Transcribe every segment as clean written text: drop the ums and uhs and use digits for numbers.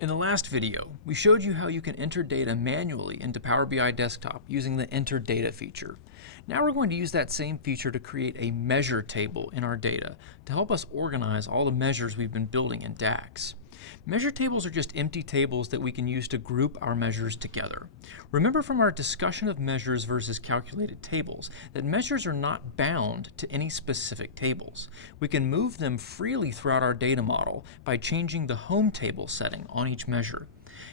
In the last video, we showed you how you can enter data manually into Power BI Desktop using the Enter Data feature. Now we're going to use that same feature to create a measure table in our data to help us organize all the measures we've been building in DAX. Measure tables are just empty tables that we can use to group our measures together. Remember from our discussion of measures versus calculated tables that measures are not bound to any specific tables. We can move them freely throughout our data model by changing the home table setting on each measure.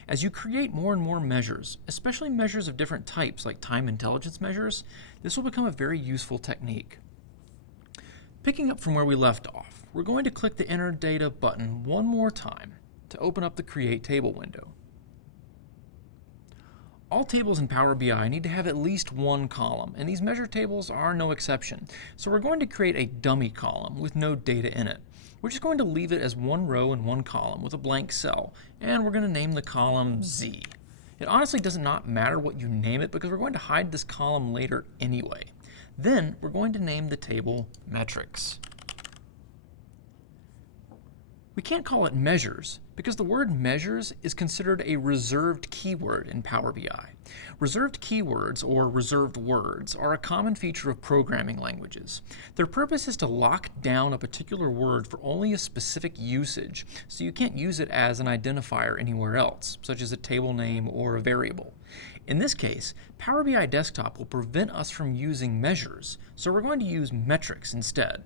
As you create more and more measures, especially measures of different types like time intelligence measures, this will become a very useful technique. Picking up from where we left off, we're going to click the Enter Data button one more time to open up the Create Table window. All tables in Power BI need to have at least one column, and these measure tables are no exception. So we're going to create a dummy column with no data in it. We're just going to leave it as one row and one column with a blank cell, and we're going to name the column Z. It honestly does not matter what you name it because we're going to hide this column later anyway. Then we're going to name the table Metrics. We can't call it measures because the word measures is considered a reserved keyword in Power BI. Reserved keywords, or reserved words, are a common feature of programming languages. Their purpose is to lock down a particular word for only a specific usage, so you can't use it as an identifier anywhere else, such as a table name or a variable. In this case, Power BI Desktop will prevent us from using measures, so we're going to use metrics instead.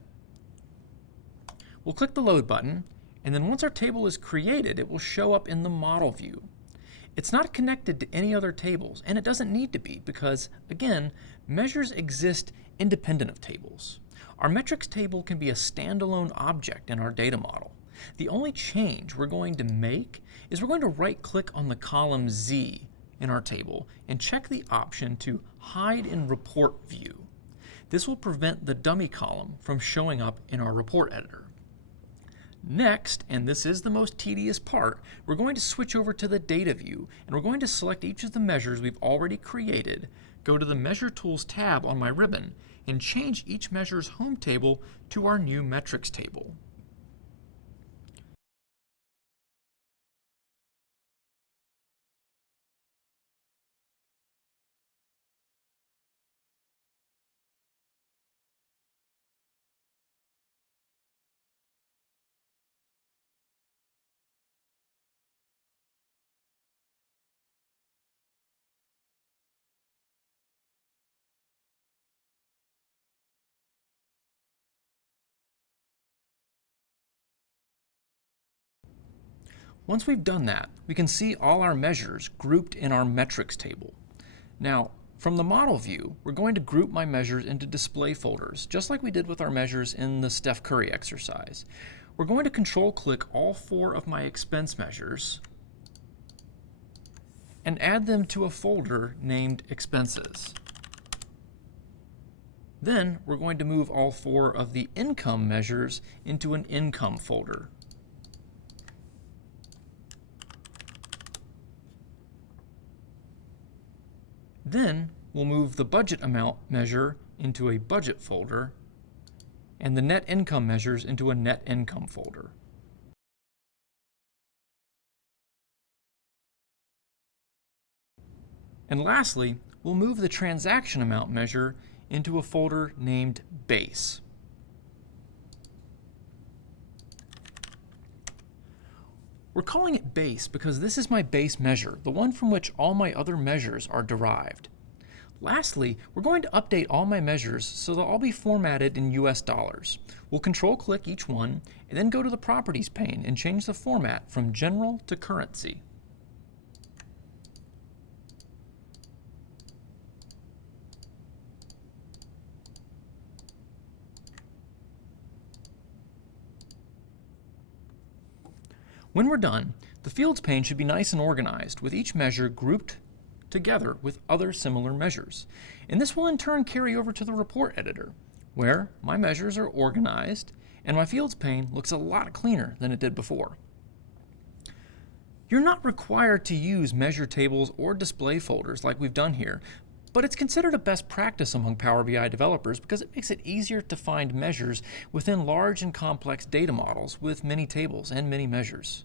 We'll click the Load button, and then once our table is created, it will show up in the model view. It's not connected to any other tables, and it doesn't need to be because, again, measures exist independent of tables. Our metrics table can be a standalone object in our data model. The only change we're going to make is we're going to right-click on the column Z in our table and check the option to Hide in Report View. This will prevent the dummy column from showing up in our report editor. Next, and this is the most tedious part, we're going to switch over to the data view and we're going to select each of the measures we've already created, go to the Measure Tools tab on my ribbon, and change each measure's home table to our new metrics table. Once we've done that, we can see all our measures grouped in our metrics table. Now, from the model view, we're going to group my measures into display folders, just like we did with our measures in the Steph Curry exercise. We're going to Control-click all 4 of my expense measures and add them to a folder named Expenses. Then we're going to move all 4 of the income measures into an income folder. Then we'll move the budget amount measure into a budget folder and the net income measures into a net income folder. And lastly, we'll move the transaction amount measure into a folder named Base. We're calling it base because this is my base measure, the one from which all my other measures are derived. Lastly, we're going to update all my measures so they'll all be formatted in US dollars. We'll Control-click each one and then go to the Properties pane and change the format from General to Currency. When we're done, the Fields pane should be nice and organized, with each measure grouped together with other similar measures. And this will in turn carry over to the report editor, where my measures are organized and my Fields pane looks a lot cleaner than it did before. You're not required to use measure tables or display folders like we've done here, but it's considered a best practice among Power BI developers because it makes it easier to find measures within large and complex data models with many tables and many measures.